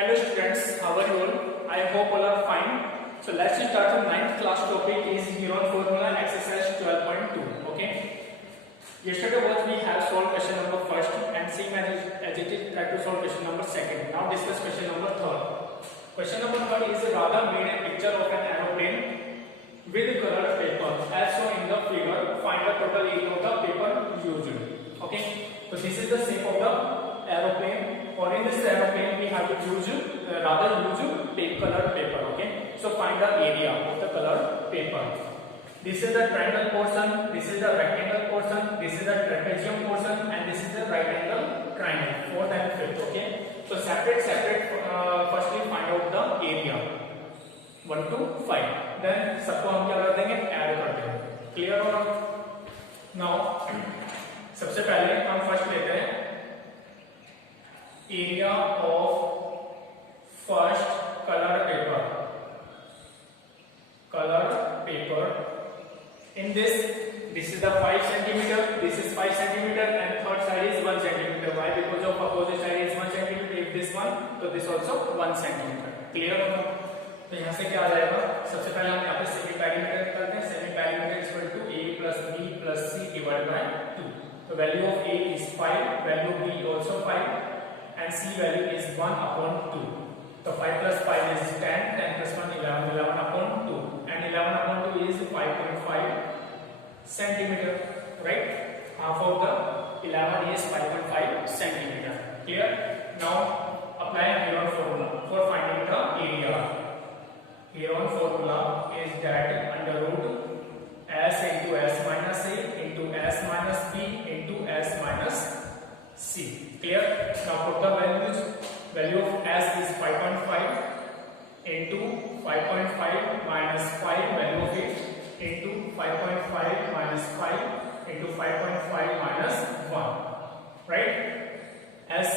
Hello students, how are you all? I hope all are fine. So let's start the 9th class topic is Heron formula exercise 12.2. Okay. Yesterday what we have solved question number first and same as it is try to solve question number second. Now discuss question number third. Question number third is Radha made a picture of an aeroplane with colored paper as shown in the figure. Find the total area of the paper used. Okay. So this is the shape of the aeroplane. For in this aeroplane we have to use colored paper. Okay, so find the area of the colored paper. This is the triangle portion, this is the rectangle portion, this is the trapezium portion, and this is the right angle triangle, fourth and fifth. Okay, so separate firstly find out the area 1 to 5, then सबको हम क्या कर देंगे, ऐड कर देंगे. क्लियर हो? नाउ सबसे पहले हम फर्स्ट लेते हैं area of first colored paper. In this is the 5 centimeter, this is 5 centimeter, and third side is 1 centimeter. Why? Because of opposite side is 1 centimeter. If this one, so this also 1 centimeter. Clear हो? तो यहाँ से क्या आ जाएगा? सबसे पहले हम यहाँ पे सेमी पैरामीटर करते हैं. Semi perimeter is equal to a plus b plus c divided by 2. So value of a is 5, value of b also 5. And c value is 1 upon 2. So 5 plus 5 is 10, 10 plus 1 11, 11 upon 2, and 11 upon 2 is 5.5 centimeter, right? Half of the 11 is 5.5 centimeter. Clear? Now apply Heron formula for finding the area. Heron formula is that under root s into s minus a into s minus b into s minus c. Clear? Now put the values. Value of s is 5.5 into 5.5 minus 5, value of it, into 5.5 minus 5 into 5.5 minus 1. Right? S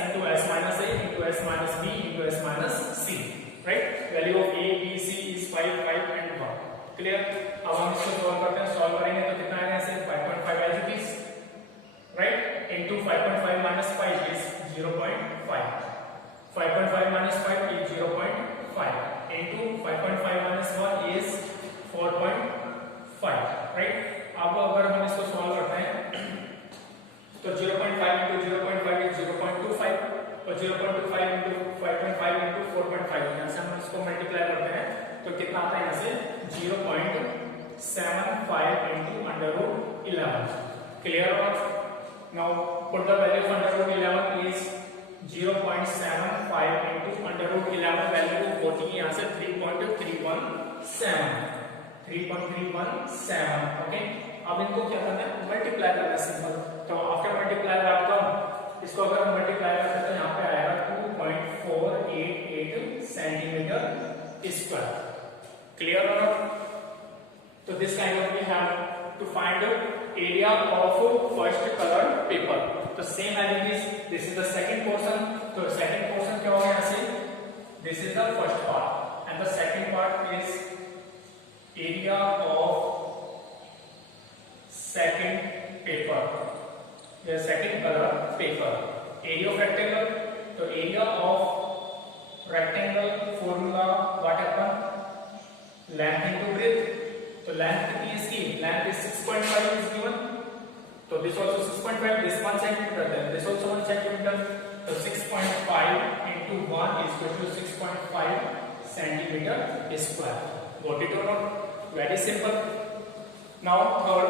into s minus a into s minus b into s minus c. Right? Value of a, b, c is 5, 5 and 1. Clear? अब हम इसको सॉल्व करते हैं. सॉल्व करेंगे तो कितना आएगा? ऐसे 5.5 as it is. Right? Into 5.5 minus 5 is 0.5. 5.5 minus 5 is 0.5. Into 5.5 minus 1 is 4.5. Right? अब अगर हम इसको सॉल्व करते हैं तो 0.5 into 0.5 is 0.25 और 0.25 into 5.5 into 4.5. यहाँ से हम इसको मल्टीप्लाई करते हैं तो कितना आता है? यहाँ से 0.75 into under root 11. Clear? Now put the value of under root 11 is 0.75 into under root 11 value को 40 यहाँ से 3.317. ओके. अब इनको क्या करना है? मल्टीप्लाई करना है. सिंपल. तो आफ्टर मल्टीप्लाई व्हाट कम? इसको अगर हम मल्टीप्लाई करते हैं तो यहाँ पे आएगा 2.488 सेंटीमीटर स्क्वायर. क्लियर हो? तो this kind of we have to find the area of first colored paper. So same as it is. This is the second portion. So second portion क्या होगा यहाँ से? This is the first part, and the second part is area of second paper. The second color paper. Area of rectangle. So area of rectangle formula what happen? Length into breadth. तो length कितनी है इसकी? Length is 6.5 is given. तो this also 6.5. This 1 centimeter. Then this also 1 centimeter. So 6.5 into 1 is equal to 6.5 centimeter square. Got it or not? Very simple. Now third,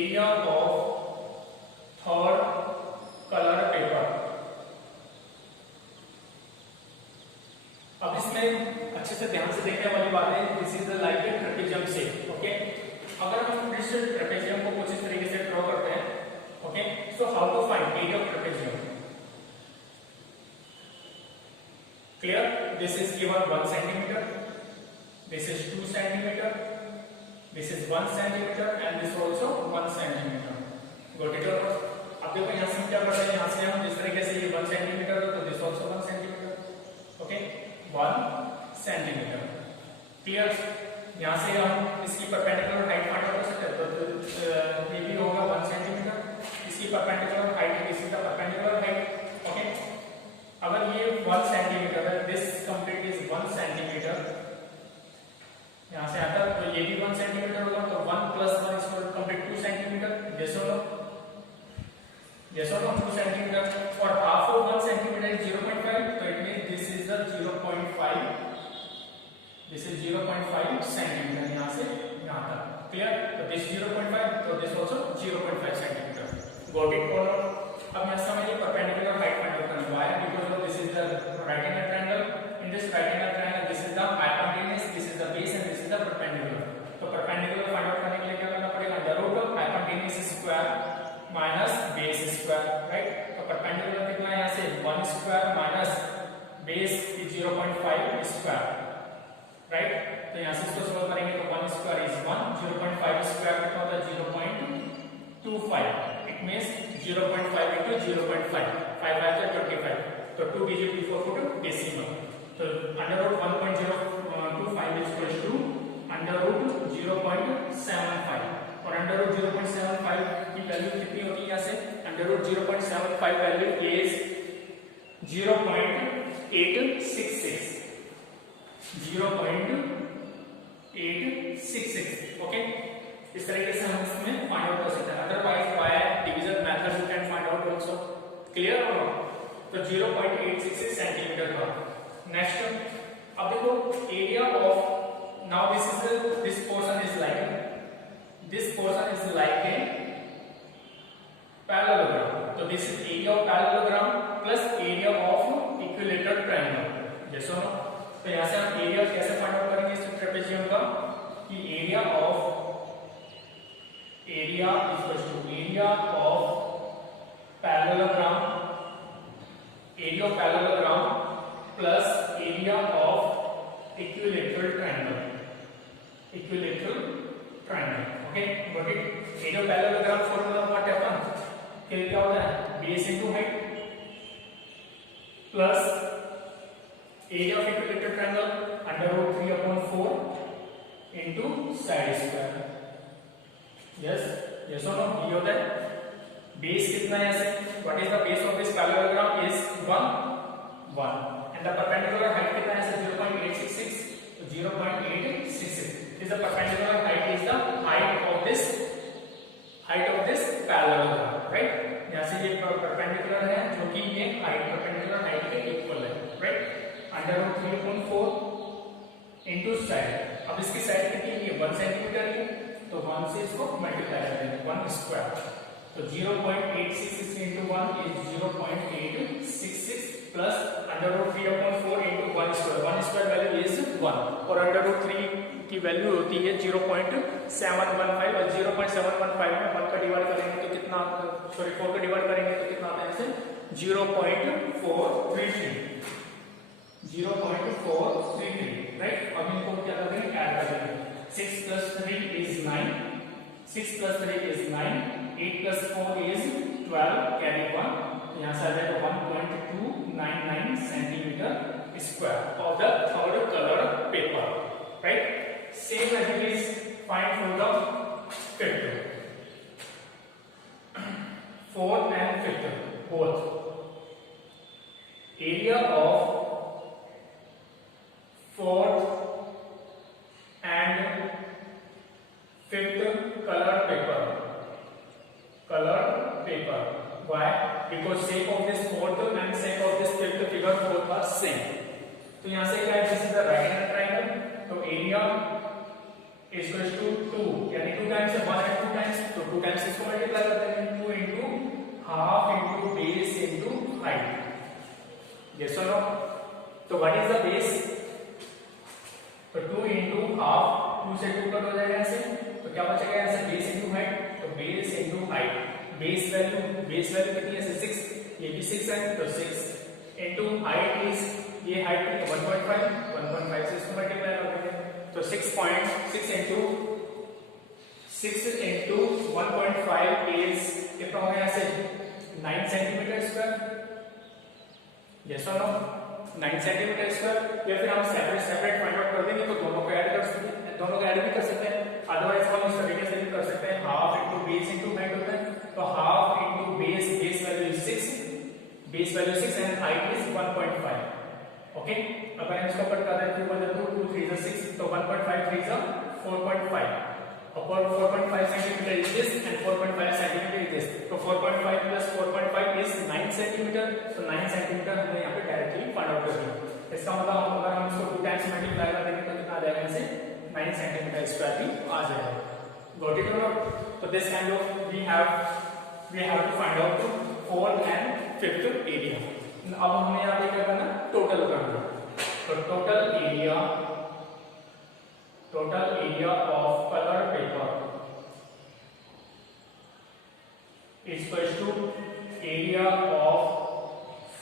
area of third color paper. अब इसमें अच्छे से ध्यान से देखने वाली बात है. This is the like a trapezium shape. Okay. अगर हम इस ट्रेपेजियम को कुछ इस तरीके से ड्रॉ करते हैं. Okay. So how to find area of trapezium? Clear? This is given 1 centimeter, this is 2 centimeter, this is 1 centimeter, and this also 1 centimeter. Got it or not? अब देखो यहाँ से क्या करते हैं? यहाँ से हम जिस तरीके से ये 1 centimeter तो this also 1 centimeter. Okay. 1 centimeter. Clear? यहाँ से हम इसकी परपेंडिकुलर हाइट फाइंड कर सकते हैं. तो ये भी होगा 1 centimeter. इसकी इसकी perpendicular height, this is the perpendicular height. Okay, अगर ये 1 सेंटीमीटर है, दिस कंप्लीट इज 1 सेंटीमीटर, यहां से आता है तो ये भी 1 सेंटीमीटर होगा, तो 1 + 1 इज कंप्लीट 2 सेंटीमीटर। जैसे लो 2 सेंटीमीटर, और हाफ ऑफ 1 सेंटीमीटर इज 0.5, तो it means this is the 0.5, this is 0.5 सेंटीमीटर यहां से यहां तक। क्लियर? तो दिस 0.5, तो this also 0.5 centimetre. Got it और नॉट? अब यहां समझिए परपेंडिकुलर हाइट फाइंड आउट करना है। Why? Because of this is the right angle triangle, in this right angle triangle this is the hypotenuse, this is the base and this is the perpendicular. तो perpendicular find out करने के लिए क्या करना पड़ेगा? Under root of hypotenuse square minus base square, right? तो perpendicular कितना है? यहां से 1 square minus base is 0.5 square, right? तो यहां से इसको सॉल्व करेंगे तो 1 स्क्वायर इज 1, 0.5 स्क्वायर कितना होता है? 0.25, इट मींस 0.5 into 0.5, 5 5 is 25, तो 2 digit before put decimal, तो under root 1.025 is equals to under root 0.75, और under root 0.75 की वैल्यू कितनी होती है? यहाँ से under root 0.75 वैल्यू is 0.866, 0.866, ओके? इस तरीके से हम इसमें फाइंड आउट कर सकते हैं। Otherwise by division method you can find out also. Clear हो? तो 0.866 सेंटीमीटर था। नेक्स्ट, अब देखो area of, now this portion is like a parallelogram, तो this is area of parallelogram plus area of equilateral triangle. जैसे हो, तो यहां से हम एरिया कैसे फाइंड आउट करेंगे इस ट्रेपेजियम का? कि area equals to area of parallelogram plus area of equilateral triangle, okay? Got it? Area of parallelogram formula what happen? क्या होता है? Base into height plus area of equilateral triangle under root 3/4 into side square. Yes और no? ये होता है base कितना है ऐसे? What is the base of this parallelogram is 1 and the perpendicular height कितना है? 0.866, तो 0.866 is the perpendicular height, is the height of this parallelogram, right? यहां से ये परपेंडिकुलर है जो कि ये हाइट परपेंडिकुलर हाइट के इक्वल है, right? Under root 3/4 into side. अब इसकी साइड कितनी है? 1 सेंटीमीटर है, तो 1 से इसको मल्टीप्लाई कर देंगे, 1 स्क्वायर, तो 0.866 into 1 is 0.866 plus under root 3/4 into 1 square, 1 square value is 1, और under root 3 की वैल्यू होती है 0.715, और 0.715 में 1 का डिवाइड करेंगे तो कितना, सॉरी 4 का डिवाइड करेंगे तो कितना आता है? ऐसे 0.433, 0.433, राइट? अब इनको क्या कर देंगे? ऐड कर देंगे। 6 plus 3 is 9, 6 plus 3 is 9, 8 plus 4 is 12, carry 1, यहाँ से आ जाएगा 1.299 centimetre square of the third color paper, right? Same as it is find for the fifth, fourth and fifth both. Area of fourth and fifth color paper. Why? Because shape of this fourth and shape of this fifth figure both are same. तो यहाँ से क्या है? This is the right hand triangle. तो area is equals to 2, यानी 2 times 1 and 2 times, तो 2 times इसको मल्टीप्लाई करते हैं, 2 into half into base into height. Yes or no? तो what is the base? तो 2 into half, 2 से 2 कट हो जाएगा ऐसे, तो क्या बचेगा यहाँ से? base into height, तो base into height. Base value कितनी है? 6, ये भी 6 है, तो 6 into height is, ये हाइट कितनी है? 1.5 से इसको मल्टीप्लाई कर देंगे, तो 6.6 into 1.5 is कितना हो गया ऐसे? 9 सेंटीमीटर स्क्वायर। यस और नो? 9 सेंटीमीटर स्क्वायर। या फिर हम सेपरेट फाइंड आउट कर देंगे तो दोनों को ऐड भी कर सकते हैं, अदरवाइज हम इस तरीके से भी कर सकते हैं, half into base into height होता है, तो half into base value 6 and height is 1.5. ओके, अगर हम इसको कट कर दें 2 3 6 तो 1.5 3 4.5. Upon 4.5 centimeter is this and 4.5 centimeter is this. तो 4.5 plus 4.5 is 9 centimeter. So 9 centimeter हमने यहाँ पे डायरेक्टली फाइंड आउट कर दिया. इसका मतलब अगर हम इसको 2 टाइम्स मल्टीप्लाई कर देंगे तो कितना आ जाएगा इसे 9 centimeter स्क्वायर भी आ जाएगा. Got it or not? So this kind of we have to find out 4th and 5th area. अब हमें यहाँ पे क्या करना टोटल करना. तो total area of color paper is equals to area of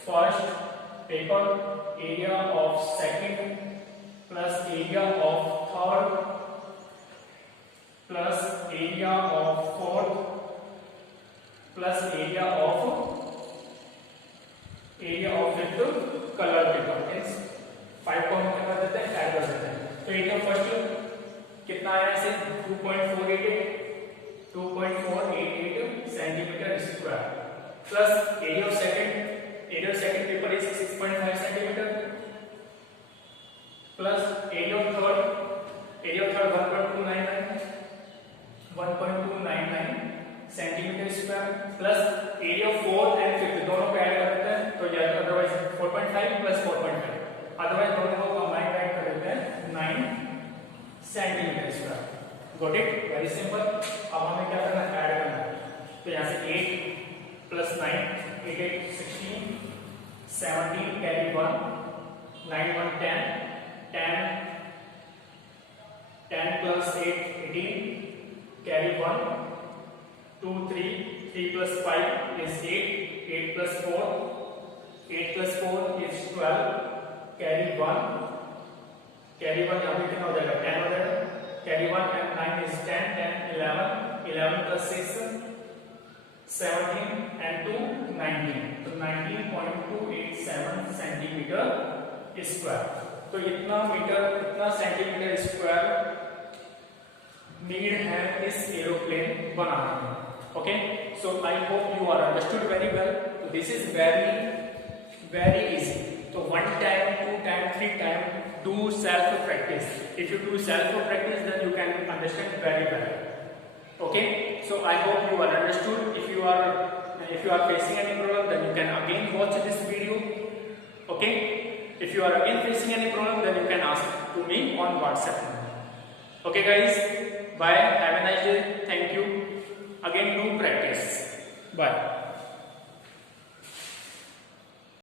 first paper, area of second plus area of third plus area of fourth plus area of fifth color paper. Means 5 को हम क्या कर देते हैं ऐड कर देते हैं. तो एरिया फर्स्ट कितना आया इसे 2.488 centimetre square plus area of second paper is 6.5 centimetre plus area of third 1.299 centimetre square plus area of fourth and fifth दोनों को ऐड कर देते हैं तो या अदरवाइज 4.5 प्लस 4.5 अदरवाइज दोनों को कंबाइन ऐड कर देते हैं 9 centimetre square. Got it? Very simple. अब हमें क्या करना है ऐड करना है. तो यहाँ से 8 प्लस 9 8 8 16 17 कैरी 1 9 1 10 प्लस 8 18 कैरी 1 2 3 plus 5 is 8 plus 4 is 12 कैरी 1 यहाँ पे कितना हो जाएगा 10 हो जाएगा. कैरी 1 and 9 is 10 11 plus 6 17 and 2 19 तो 19.287 सेंटीमीटर स्क्वायर. तो इतना सेंटीमीटर स्क्वायर नीड है इस एरोप्लेन बनाने में. Okay, so I hope you are understood very well. So this is very easy. So 1 time, 2 time, 3 time, do self practice. If you do self practice, then you can understand very well. Okay, so I hope you are understood. If you are facing any problem, then you can again watch this video. Okay, if you are again facing any problem, then you can ask to me on WhatsApp. Okay, guys, bye. Have a nice day. Thank you. Again, do practice. Bye.